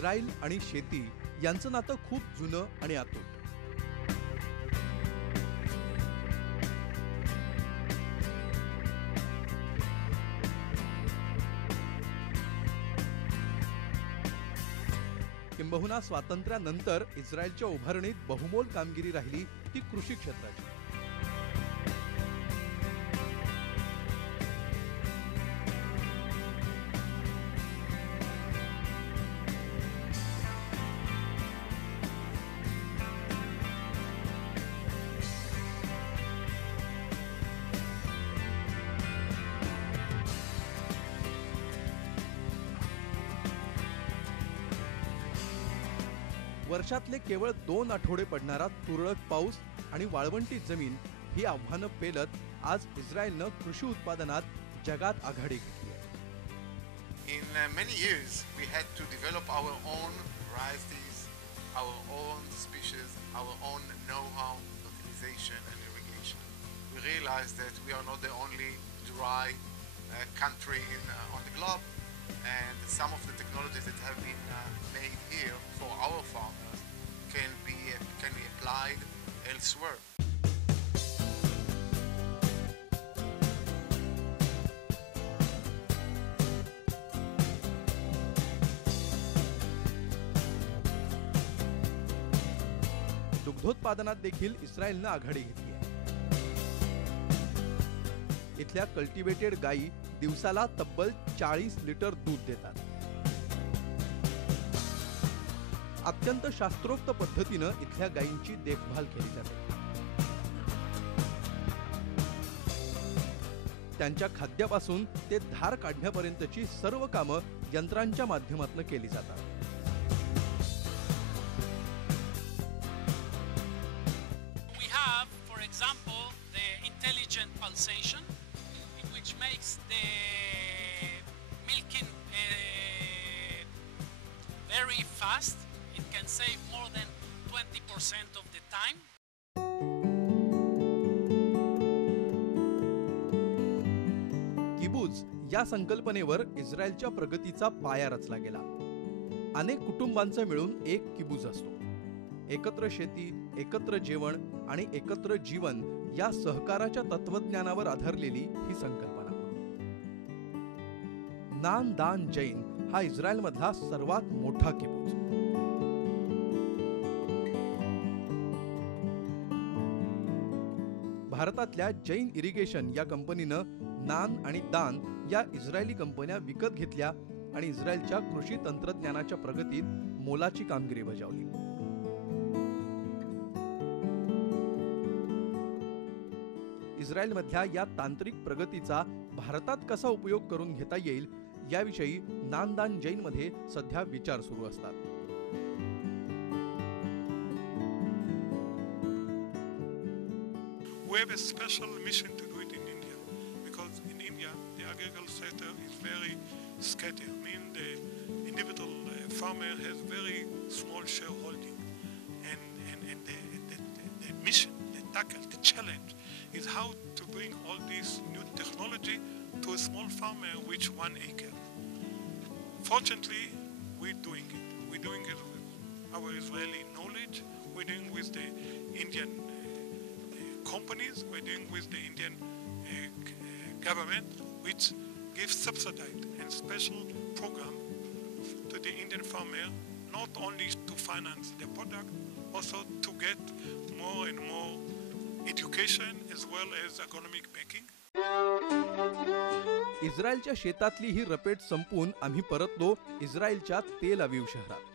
Israel आणि शेती यांचं नातं खूप जुनं आणि अतूट. किंबहुना स्वातंत्र्यानंतर इस्रायलच्या उभारणीत बहुमोल कामगिरी राहिली ती कृषी क्षेत्राची. वर्षातले केवळ 2 आठवडे पडणारा तुरळक पाऊस आणि वाळवंटी जमीन ही आव्हानं पेलत आज इस्रायलनं कृषी उत्पादनात जगात आघाडी घेतली आहे. In many years we had to develop our own varieties, our own species, our own know-how, fertilization and irrigation. We realized that we are not the only dry country on the globe, and some of the technologies that have been made here for our farmers can be applied elsewhere. दुग्धोत्पादनात देखील इस्रायलनं आघाडी घेतली आहे. इथल्या cultivated गायी दिवसाला तब्बल 40 litre दूध देतात. अत्यंत शास्त्रोक्त पद्धतीनं इथल्या गायींची देखभाल केली जाते. त्यांच्या खाद्यापासून ते धार काढण्यापर्यंतची सर्व कामं यंत्रांच्या माध्यमातून केली जातात. For example, the intelligent pulsation, which makes the milking very fast. It can save more than 20% of the time. किबुज या संकल्पनेवर इस्रायलच्या प्रगतीचा पाया रचला गेला. अनेक कुटुंबांचा मिळून एक किबुज असतो. एकत्र शेती, एकत्र जेवण आणि एकत्र जीवन या सहकाराच्या तत्वज्ञानावर आधारलेली ही संकल्पना. नान दान जैन हा इस्रायलमधला सर्वात मोठा किबुज. भारतातल्या जैन इरिगेशन या कंपनीनं नान आणि दान या इस्रायली कंपन्या विकत घेतल्या आणि इस्रायलच्या कृषी तंत्रज्ञानाच्या प्रगतीत मोलाची कामगिरी बजावली. इस्रायलमधल्या या तांत्रिक प्रगतीचा भारतात कसा उपयोग करून घेता येईल याविषयी नानदान जैनमध्ये सध्या विचार सुरू असतात. We have a special mission to do it in India because in India the agricultural sector is very scattered. I mean the individual farmer has very small shareholding, and the mission, the tackle, the challenge is how to bring all this new technology to a small farmer with 1 acre. Fortunately, we're doing it. We're doing it with our Israeli knowledge. We're doing it with the Indian companies. We're doing it with the Indian government, which gives subsidized and special program to the Indian farmer, not only to finance the product, also to get more and more education as well as economic backing. इस्रायलच्या शेतातली ही रपेट संपून आम्ही परतलो इस्रायलच्या तेल अवीव शहरात.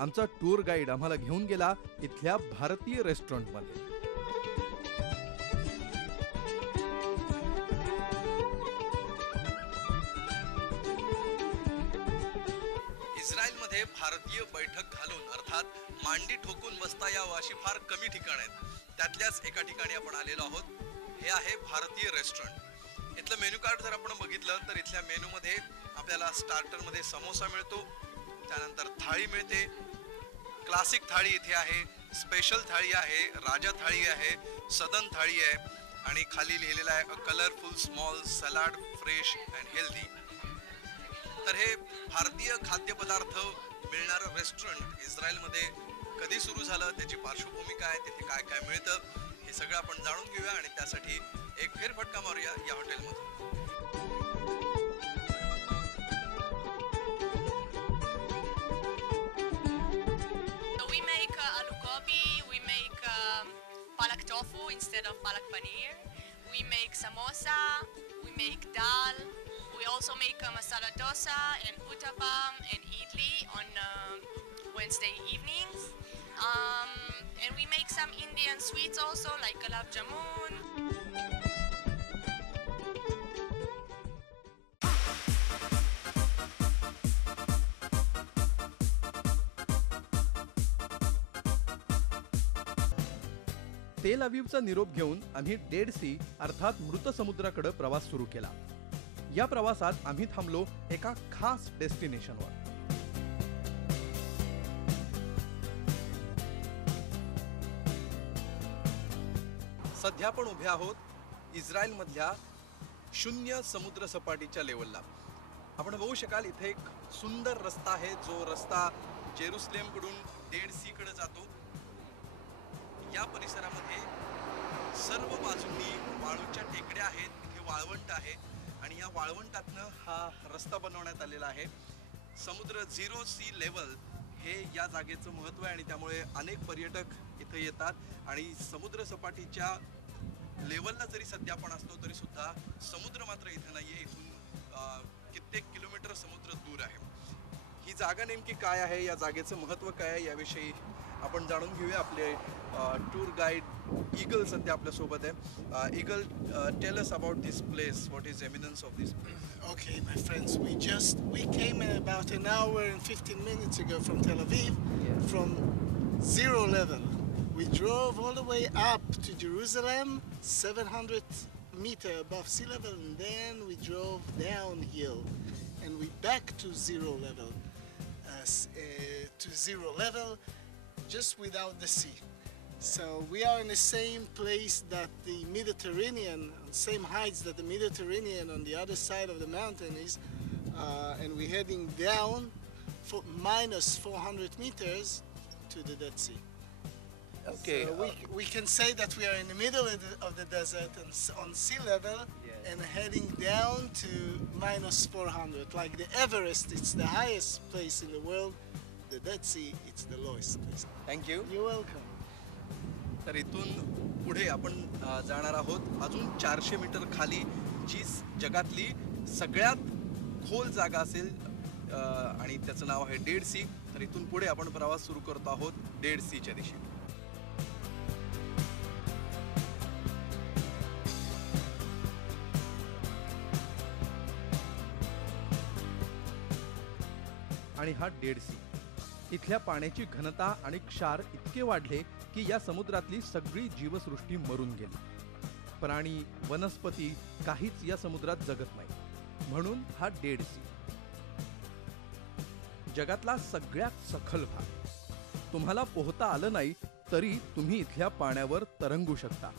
आमचा tour guide आम्हाला घेऊन गेला इथल्या भारतीय रेस्टॉरंटमध्ये. इस्रायलमध्ये भारतीय बैठक घालून अर्थात मांडी ठोकून बसता यावं अशी फार कमी ठिकाणं आहेत. त्यातल्याच एका ठिकाणी आपण आलेलो आहोत. हे आहे भारतीय रेस्टॉरंट. इथलं मेन्यू कार्ड जर आपण बघितलं तर इथल्या मेनूमध्ये आपल्याला स्टार्टरमध्ये समोसा मिळतो, त्यानंतर थाळी मिळते, क्लासिक थाळी इथे आहे, स्पेशल थाळी आहे, राजा थाळी आहे, सदन थाळी आहे आणि खाली लिहिलेलं आहे a colourful small salad fresh and healthy. तर हे भारतीय खाद्यपदार्थ मिळणारं रेस्टॉरंट इस्रायलमध्ये कधी सुरू झालं, त्याची पार्श्वभूमी काय, तिथे काय काय मिळतं, हे सगळं आपण जाणून घेऊया आणि त्यासाठी एक फेरफटका मारूया या हॉटेलमध्ये. So we make aloo gobi, we make palak tofu instead of palak paneer. We make samosa, we make dal. We also make masala dosa and uttapam and idli on Wednesday evenings. And we make some Indian sweets also like gulab jamun. तेल अवीवचा निरोप घेऊन आम्ही dead C अर्थात मृत समुद्राकडे प्रवास सुरू केला. या प्रवासात आम्ही थांबलो एका खास डेस्टिनेशनवर. सध्या आपण उभे आहोत इस्रायल मधल्या 0 समुद्र सपाटीच्या लेवलला. आपण बघू शकाल इथे एक सुंदर रस्ता आहे, जो रस्ता जेरुसलेम कडून डेड सी कडे जातो. या परिसरामध्ये सर्व बाजूंनी वाळूच्या टेकड्या आहेत, इथे वाळवंट आहे आणि या वाळवंटातनं हा रस्ता बनवण्यात आलेला आहे. समुद्र 0 सी लेवल हे या जागेचं महत्त्व आहे आणि त्यामुळे अनेक पर्यटक इथे येतात आणि समुद्र सपाटीच्या लेवलला जरी सध्या आपण असतो तरी सुद्धा समुद्र मात्र इथे नाहीये. इथून कित्येक किलोमीटर समुद्र दूर आहे. ही जागा नेमकी काय आहे, या जागेचं महत्त्व काय आहे याविषयी आपण जाणून घेऊया. आपले टूर गाईड ईगल सध्या आपल्या सोबत आहे. Eagle, tell us about this place. What is eminence of this place? Okay, my friends, we came about an hour and 15 minutes ago from Tel Aviv, from 0 level. We drove all the way up to Jerusalem, 700 meter above sea level, and then we drove downhill, and we back to 0 level, just without the sea. So we are in the same place that the Mediterranean, same heights that the Mediterranean on the other side of the mountain is, and we're heading down for minus 400 meters to the Dead Sea. Okay. So we can say that we are in the middle of the desert and on sea level, and heading down to minus 400. Like the Everest, it's the highest place in the world. The Dead Sea, it's the lowest place. Thank you. You're welcome. तर इथून पुढे आपण जाणार आहोत अजून 400 metre खाली, जी जगातली सगळ्यात खोल जागा असेल आणि त्याचं नाव आहे डेड सी. तर इथून पुढे आपण प्रवास सुरू करत आहोत डेड सीच्या दिशेने. आणि हा डेड सी, इथल्या पाण्याची घनता आणि क्षार इतके वाढले की या समुद्रातली सगळी जीवसृष्टी मरून गेली. प्राणी, वनस्पती काहीच या समुद्रात जगत नाही. म्हणून हा डेड सी जगातला सगळ्यात सखल भाग. तुम्हाला पोहता आलं नाही तरी तुम्ही इथल्या पाण्यावर तरंगू शकता,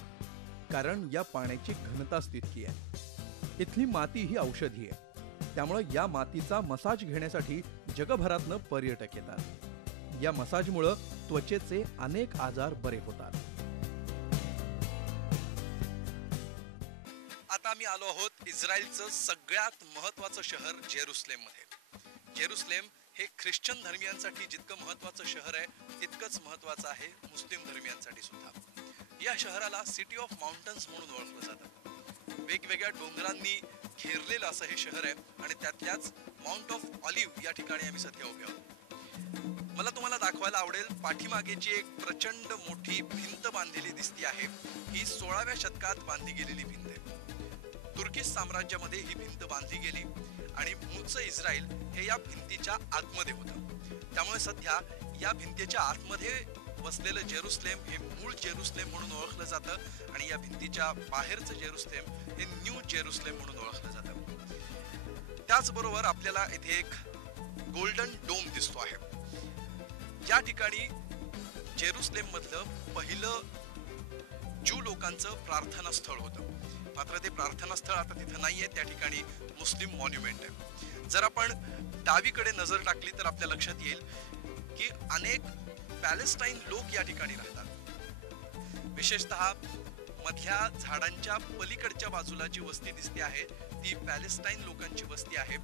कारण या पाण्याची घनताच तितकी आहे. इथली माती ही औषधी आहे, त्यामुळे या मातीचा मसाज घेण्यासाठी जगभरातनं पर्यटक येतात. या मसाजमुळे त्वचेचे अनेक आजार बरे होतात. आता आम्ही आलो आहोत इस्रायलचं सगळ्यात महत्त्वाचं शहर जेरुसलेम मध्ये. जेरुसलेम हे ख्रिश्चन धर्मियांसाठी जितकं महत्त्वाचं शहर आहे तितकंच महत्त्वाचं आहे मुस्लिम धर्मियांसाठी सुद्धा. या शहराला सिटी ऑफ माउंटन्स म्हणून ओळखलं जातं. वेगवेगळ्या डोंगरांनी घेरलेलं असं हे शहर आहे आणि त्यातल्याच माउंट ऑफ ऑलिव्ह या ठिकाणी आम्ही सध्या उभे आहोत. मला तुम्हाला दाखवायला आवडेल, पाठीमागेची एक प्रचंड मोठी भिंत बांधलेली दिसती आहे. ही 16व्या शतकात बांधली गेलेली भिंत आहे. तुर्की साम्राज्यामध्ये ही भिंत बांधली गेली आणि मूळचं इस्रायल हे या भिंतीच्या आतमध्ये होतं. त्यामुळे सध्या या भिंतीच्या आतमध्ये वसलेलं जेरुसलेम हे मूळ जेरुसलेम म्हणून ओळखलं जातं आणि या भिंतीच्या बाहेरचं जेरुसलेम हे न्यू जेरुसलेम जेरुसलेम म्हणून ओळखलं जातं. त्याचबरोबर आपल्याला इथे एक गोल्डन डोम दिसतो आहे. या ठिकाणी जेरुसलेम मधलं पहिलं ज्यू लोकांचं प्रार्थना स्थळ होतं. मात्र ते प्रार्थना स्थळ आता तिथं नाहीये, त्या ठिकाणी मुस्लिम मॉन्युमेंट आहे. जर आपण डावीकडे नजर टाकली तर आपल्या लक्षात येईल की अनेक पॅलेस्टाईन लोक या ठिकाणी राहतात. विशेषतः मधल्या झाडांच्या पलीकडच्या बाजूला जी वस्ती दिसते आहे ती पॅलेस्टाईन लोकांची वस्ती आहे.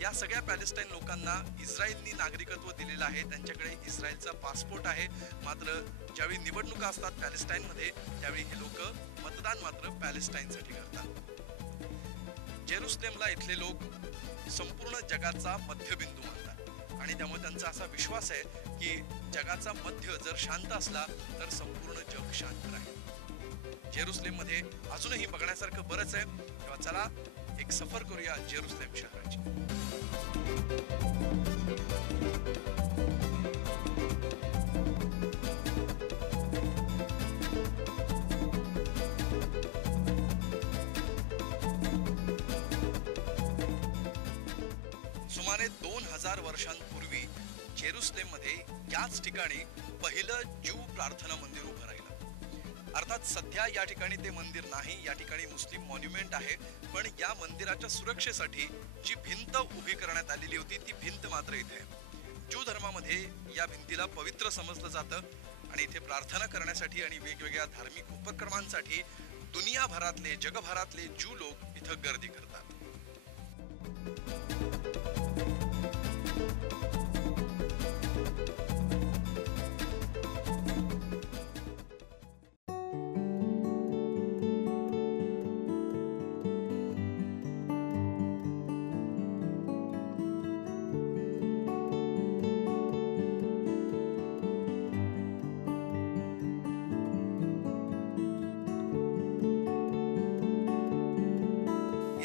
या सगळ्या पॅलेस्टाईन लोकांना इस्रायलनी नागरिकत्व दिलेलं आहे, त्यांच्याकडे इस्रायलचा पासपोर्ट आहे. मात्र ज्यावेळी निवडणुका असतात पॅलेस्टाईनमध्ये त्यावेळी हे लोक मतदान मात्र पॅलेस्टाईनसाठी करतात. जेरुसलेमला इथले लोक संपूर्ण जगाचा मध्यबिंदू मानतात आणि त्यामुळे त्यांचा असा विश्वास आहे की जगाचा मध्य जर शांत असला तर संपूर्ण जग शांत राहील. जेरुसलेम मध्ये अजूनही बघण्यासारखं बरंच आहे, तेव्हा चला एक सफर करूया जेरुसलेम शहराची. सुमारे 2000 वर्षांपूर्वी जेरुसलेम मध्ये याच ठिकाणी पहिलं ज्यू प्रार्थना मंदिर उभं राहिलं. अर्थात सध्या या ठिकाणी ते मंदिर नाही, या ठिकाणी मुस्लिम मॉन्युमेंट आहे. पण या मंदिराच्या सुरक्षेसाठी जी भिंत उभी करण्यात आलेली होती ती भिंत मात्र इथे आहे. ज्यू धर्मामध्ये या भिंतीला पवित्र समजलं जातं आणि इथे प्रार्थना करण्यासाठी आणि वेगवेगळ्या धार्मिक उपक्रमांसाठी दुनियाभरातले जगभरातले ज्यू लोक इथं गर्दी करतात.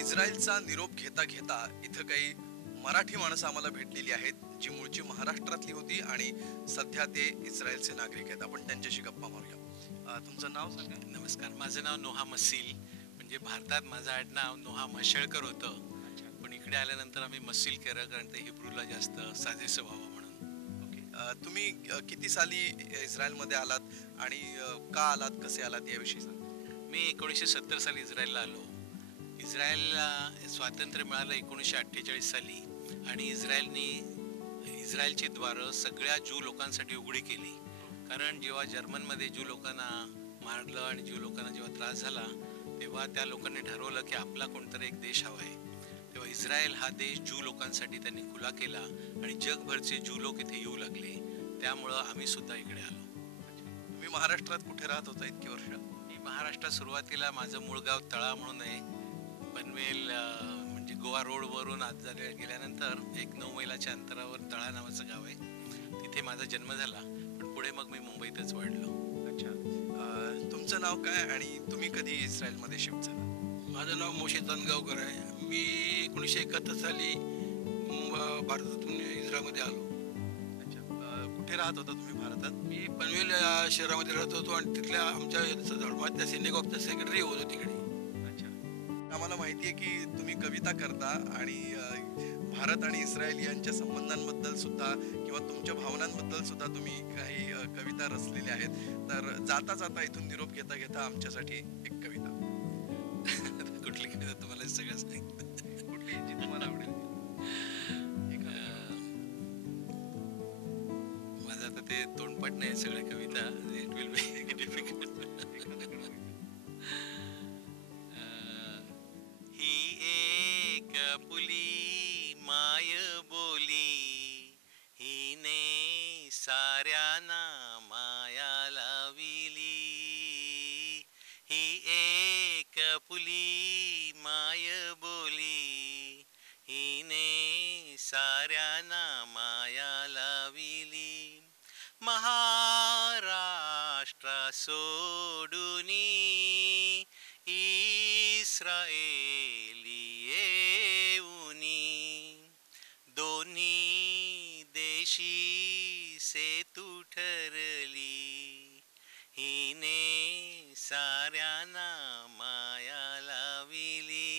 इस्रायलचा निरोप घेता घेता इथं काही मराठी माणसं आम्हाला भेटलेली आहेत जी मूळची महाराष्ट्रातली होती आणि सध्या ते इस्रायलचे नागरिक आहेत. आपण त्यांच्याशी गप्पा मारूया. तुमचं नाव सांगा. नमस्कार, माझं नाव नोहा मसील. म्हणजे भारतात माझं आडनाव नोहा मशेळकर होतं, पण इकडे आल्यानंतर आम्ही मसील केलं कारण ते हिब्रूला जास्त साजेसं व्हावं म्हणून. ओके, तुम्ही किती साली इस्रायलमध्ये आलात आणि का आलात, कसे आलात याविषयी सांगा. मी 1970 साली इस्रायलला आलो. इस्रायलला स्वातंत्र्य मिळालं 1948 साली आणि इस्रायलची द्वारं सगळ्या ज्यू लोकांसाठी उघडी केली. कारण जेव्हा जर्मनमध्ये ज्यू लोकांना मारलं आणि ज्यू लोकांना जेव्हा त्रास झाला तेव्हा त्या लोकांनी ठरवलं की आपला कोणतरी एक देश हवा आहे. तेव्हा इस्रायल हा देश ज्यू लोकांसाठी त्यांनी खुला केला आणि जगभरचे ज्यू लोक इथे येऊ लागले. त्यामुळं आम्ही सुद्धा इकडे आलो. तुम्ही महाराष्ट्रात कुठे राहत होता इतकी वर्ष? मी महाराष्ट्रात सुरुवातीला माझं मूळ गाव तळा म्हणून आहे. पनवेल म्हणजे गोवा रोडवरून आत गेल्यानंतर 1-9 मैलाच्या अंतरावर तळा नावाचं गाव आहे, तिथे माझा जन्म झाला. पण पुढे मग मी मुंबईतच वाढलो. अच्छा, तुमचं नाव काय आणि तुम्ही कधी इस्रायलमध्ये शिफ्ट झाला? माझं नाव मोशे तनगावकर आहे. मी 1971 साली भारतातून इस्रायलमध्ये आलो. अच्छा, कुठे राहत होता तुम्ही भारतात? मी पनवेल शहरामध्ये राहत होतो आणि तिथल्या आमच्या धर्माच्या सिनेगॉगचा सेक्रेटरी होतो तिकडे. आम्हाला माहिती आहे की तुम्ही कविता करता आणि भारत आणि इस्रायल यांच्या संबंधांबद्दल सुद्धा किंवा तुमच्या भावनांबद्दल सुद्धा तुम्ही काही कविता रचलेल्या आहेत. तर जाता जाता इथून निरोप घेता घेता आमच्यासाठी एक कविता. कुठली कविता तुम्हाला सगळं सांग. कुठली जी तुम्हाला आवडेल. माझं आता ते तोंडपाठ नाही सगळ्या कविता. It will be difficult. पुली माय बोली हिने साऱ्यांना माया लाविली. ही एक पुली माय बोली हिने साऱ्यांना माया लाविली. महाराष्ट्र सोडूनी इस्राएली दोन्ही देशी सेतू ठरली. हिने साऱ्यांना माया लाविली.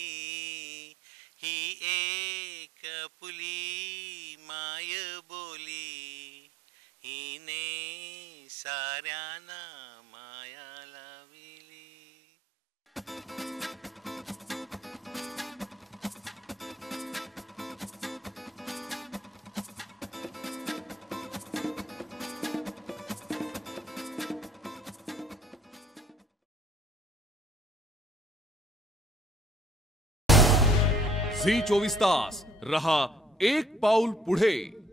झी 24 तास रहा एक पाऊल पुढे.